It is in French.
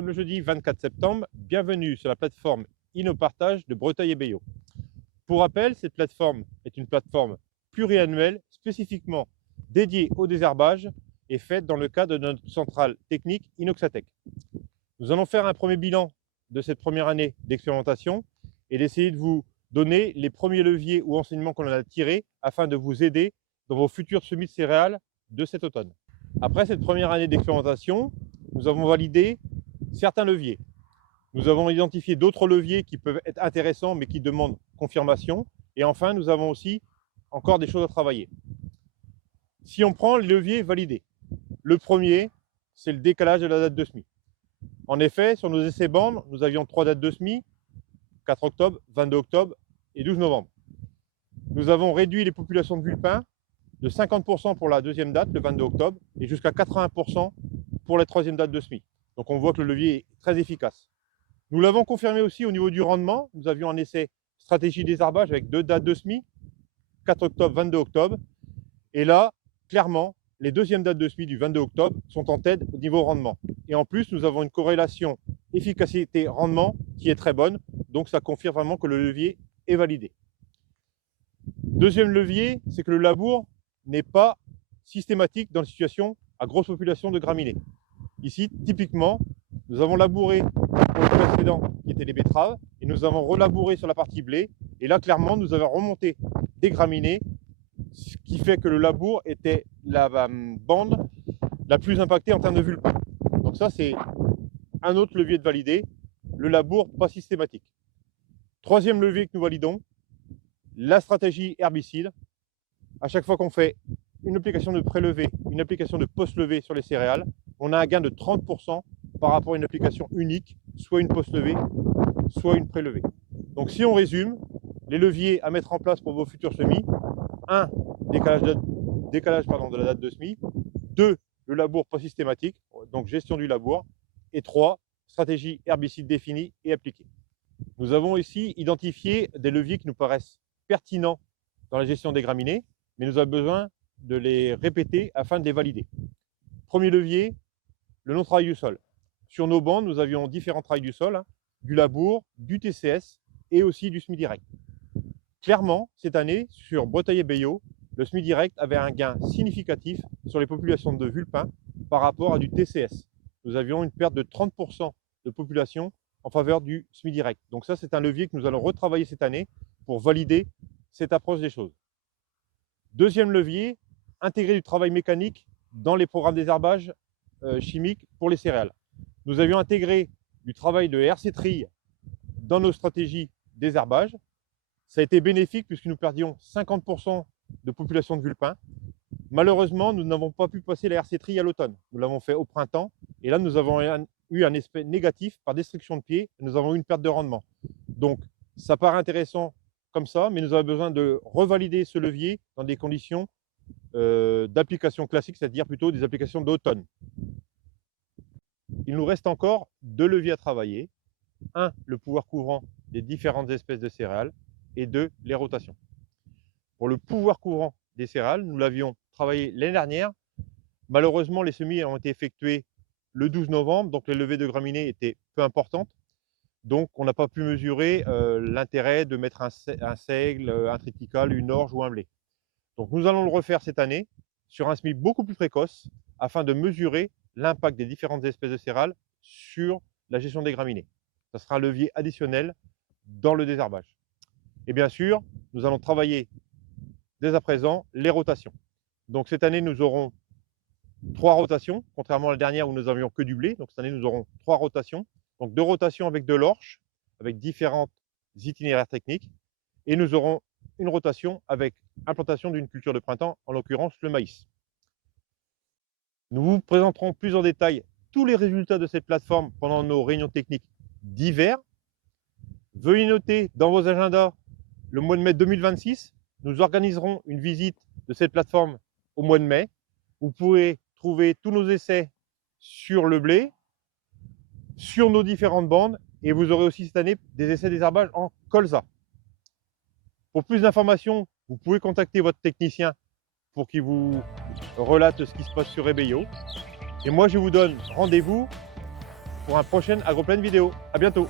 sommes le jeudi 24 septembre. Bienvenue sur la plateforme InnoPartage de Breteuil et Bayot. Pour rappel, cette plateforme est une plateforme pluriannuelle spécifiquement dédiée au désherbage et faite dans le cadre de notre centrale technique Inoxatec. Nous allons faire un premier bilan de cette première année d'expérimentation et d'essayer de vous donner les premiers leviers ou enseignements qu'on en a tirés afin de vous aider dans vos futurs semis de céréales de cet automne. Après cette première année d'expérimentation, nous avons validé certains leviers. Nous avons identifié d'autres leviers qui peuvent être intéressants mais qui demandent confirmation. Et enfin, nous avons aussi encore des choses à travailler. Si on prend les leviers validés, le premier, c'est le décalage de la date de semis. En effet, sur nos essais bandes, nous avions 3 dates de semis, 4 octobre, 22 octobre et 12 novembre. Nous avons réduit les populations de vulpins de 50% pour la deuxième date, le 22 octobre, et jusqu'à 80% pour la troisième date de semis. Donc on voit que le levier est très efficace. Nous l'avons confirmé aussi au niveau du rendement. Nous avions un essai stratégie désherbage avec 2 dates de semis, 4 octobre, 22 octobre. Et là, clairement, les deuxièmes dates de semis du 22 octobre sont en tête au niveau rendement. Et en plus, nous avons une corrélation efficacité-rendement qui est très bonne. Donc ça confirme vraiment que le levier est validé. Deuxième levier, c'est que le labour n'est pas systématique dans les situations à grosse population de graminées. Ici, typiquement, nous avons labouré pour le précédent qui était les betteraves et nous avons relabouré sur la partie blé. Et là, clairement, nous avons remonté des graminées, ce qui fait que le labour était la bande la plus impactée en termes de vulpin. Donc ça, c'est un autre levier de valider, le labour pas systématique. Troisième levier que nous validons, la stratégie herbicide. À chaque fois qu'on fait une application de prélevé, une application de post-levé sur les céréales, on a un gain de 30% par rapport à une application unique, soit une post-levée, soit une prélevée. Donc si on résume, les leviers à mettre en place pour vos futurs semis, 1. Décalage de la date de semis, 2. Le labour pas systématique, donc gestion du labour, et 3. Stratégie herbicide définie et appliquée. Nous avons ici identifié des leviers qui nous paraissent pertinents dans la gestion des graminées, mais nous avons besoin de les répéter afin de les valider. Premier levier, le non-travail du sol. Sur nos bandes, nous avions différents travails du sol, du labour, du TCS et aussi du semis direct. Clairement, cette année, sur Breteuil et Bayot, le semis direct avait un gain significatif sur les populations de vulpins par rapport à du TCS. Nous avions une perte de 30% de population en faveur du semis direct. Donc ça, c'est un levier que nous allons retravailler cette année pour valider cette approche des choses. Deuxième levier, intégrer du travail mécanique dans les programmes désherbage chimiques pour les céréales. Nous avions intégré du travail de RC trille dans nos stratégies désherbage. Ça a été bénéfique puisque nous perdions 50% de population de vulpins. Malheureusement, nous n'avons pas pu passer la RC trille à l'automne. Nous l'avons fait au printemps et là, nous avons eu un effet négatif par destruction de pieds et nous avons eu une perte de rendement. Donc, ça paraît intéressant comme ça, mais nous avons besoin de revalider ce levier dans des conditions d'application classique, c'est-à-dire plutôt des applications d'automne. Il nous reste encore 2 leviers à travailler. 1, le pouvoir couvrant des différentes espèces de céréales et 2, les rotations. Pour le pouvoir couvrant des céréales, nous l'avions travaillé l'année dernière. Malheureusement, les semis ont été effectués le 12 novembre, donc les levées de graminées étaient peu importantes. Donc, on n'a pas pu mesurer l'intérêt de mettre un seigle, un triticale, une orge ou un blé. Donc, nous allons le refaire cette année sur un semis beaucoup plus précoce afin de mesurer l'impact des différentes espèces de céréales sur la gestion des graminées. Ça sera un levier additionnel dans le désherbage. Et bien sûr, nous allons travailler dès à présent les rotations. Donc, cette année, nous aurons 3 rotations, contrairement à la dernière où nous n'avions que du blé. Donc, cette année, nous aurons 3 rotations. Donc 2 rotations avec de l'orge, avec différents itinéraires techniques. Et nous aurons une rotation avec implantation d'une culture de printemps, en l'occurrence le maïs. Nous vous présenterons plus en détail tous les résultats de cette plateforme pendant nos réunions techniques d'hiver. Veuillez noter dans vos agendas le mois de mai 2026. Nous organiserons une visite de cette plateforme au mois de mai. Vous pourrez trouver tous nos essais sur le blé, sur nos différentes bandes, et vous aurez aussi cette année des essais désherbage en colza. Pour plus d'informations, vous pouvez contacter votre technicien pour qu'il vous relate ce qui se passe sur Bayot. Et moi, je vous donne rendez-vous pour un prochain AgroPlane vidéo. À bientôt.